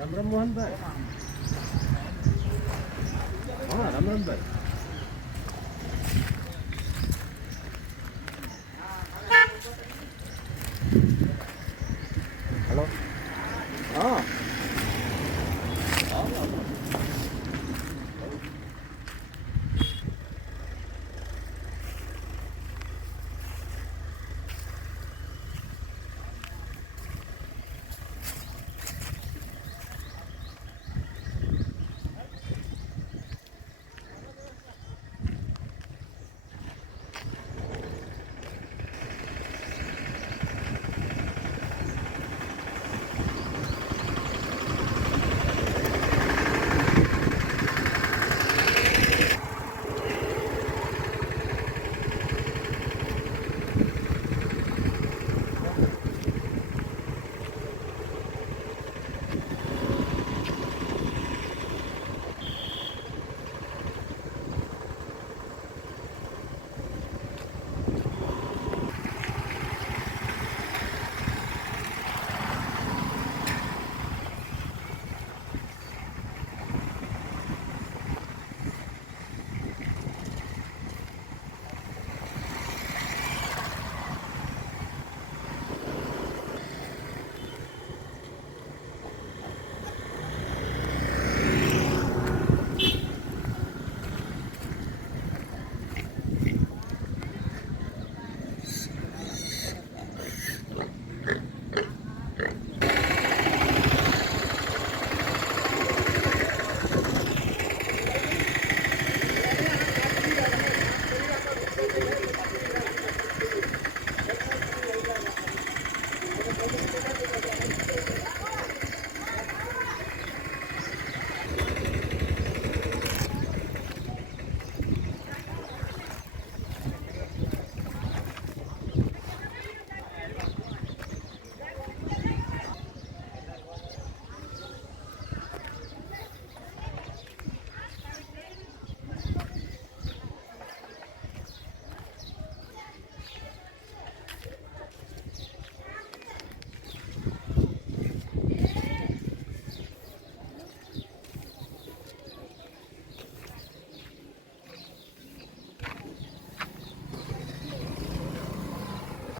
રામ રામ મોહનભાઈ. હા રામ રામભાઈ હેલો. હા.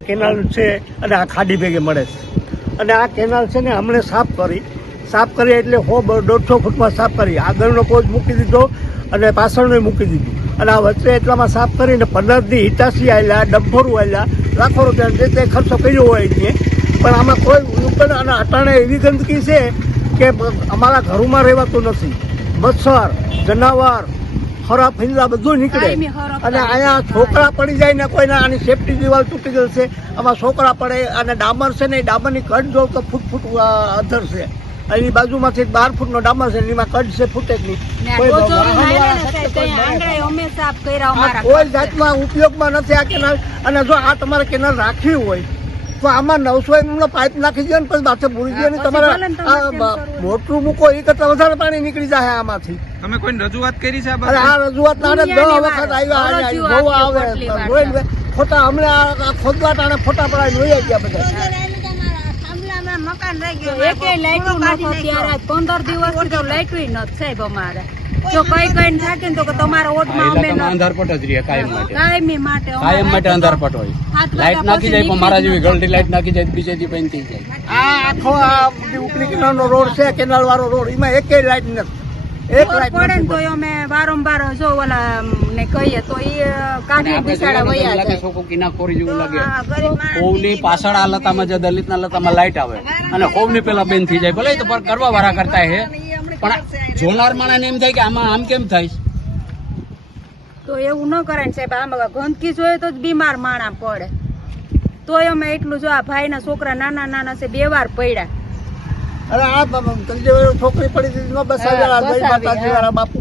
કેનાલ છે અને આ ખાડી ભેગે મળે છે. અને આ કેનાલ છે ને હમણે સાફ કરી. સાફ કરી એટલે હો દોઢસો ફૂટમાં સાફ કરી. આગળનો કોચ મૂકી દીધો અને પાછળનો મૂકી દીધું. અને આ વચ્ચે એટલામાં સાફ કરીને પંદરથી હિતાસી આવેલા ડમ્ફોરું આવેલા લાખો રૂપિયા જે તે ખર્ચો કર્યો હોય છે પણ આમાં કોઈ ઉપર અને અટાણે એવી ગંદકી છે કે અમારા ઘરોમાં રહેવાતું નથી. મચ્છર, જનાવર ખરાબ ફીંદા બધું નીકળે. અને અહીંયા છોકરા પડી જાય ને કોઈને આની સેફટી દિવાલ તૂટી જશે. છે આમાં છોકરા પડે અને ડામર છે ને એ ડામરની કટ જો તો ફૂટ ફૂટ અધર છે. એની બાજુમાંથી બાર ફૂટનો ડામર છે એમાં કટ છે ફૂટે જ નહીં. કોઈ. જાતમાં ઉપયોગમાં નથી આ કેનાલ. અને જો આ તમારે કેનાલ રાખવી હોય તો આમાં નવસો એમનો પાઇપ નાખી દે ને પછી માથે પૂરી દે ને તમારે. મોટરું મૂકો એ કરતા વધારે પાણી નીકળી જાય આમાંથી. તમે કોઈ રજૂઆત કરી છે આ અરે આ રજૂઆત તારે દસ વખત. આવ્યા બહુ આવે. જોઈ. ખોટા હમણાં આ ખોદવા તાણે ફોટા પડાય વહી ગયા બધા. તો એકેય લાઈટું નહોતું ત્યારે આજ પંદર દિવસ લાઈટ લાઈટું નથી સાહેબ અમારે. જો કઈ કઈ થાકે ને તો કે તમારા ઓટમાં અમે અંધારપટ જ રહે કાયમ માટે. કાયમી માટે કાયમ માટે અંધારપટ હોય. લાઈટ નાખી જાય પણ મારા જેવી ગળડી લાઈટ નાખી જાય બીજે દી બંધ થઈ જાય. આ આખો આ ઉપલી કેનાલનો રોડ છે કેનાલ વાળો રોડ એમાં એકેય લાઈટ નથી. એક લાઈટ પડે ને નથી તો અમે વારંવાર જો ઓલા ને કહીએ તો એ કાઢી બિસાડા વયા કિનાખોરી જેવું લાગે. આ ગરીબ માણસ હોવની પાછળ આ લતામાં જે દલિતના લતામાં લાઈટ આવે. અને હોવની પેલા બેન થઈ જાય ભલે તો કરવા વાળા કરતા હે. પણ જોનાર માણસ એમ થાય કે આમાં આમ કેમ થાય? તો એવું ન કરે ને સાહેબ આમાં ગંદકી જોઈએ તો જ બીમાર માણા પડે. તોય અમે એટલું જો આ ભાઈના છોકરા નાના નાના છે બે વાર પડ્યા. અરે આ છોકરી પડી ન ભાઈ હા. વાળા બાપુ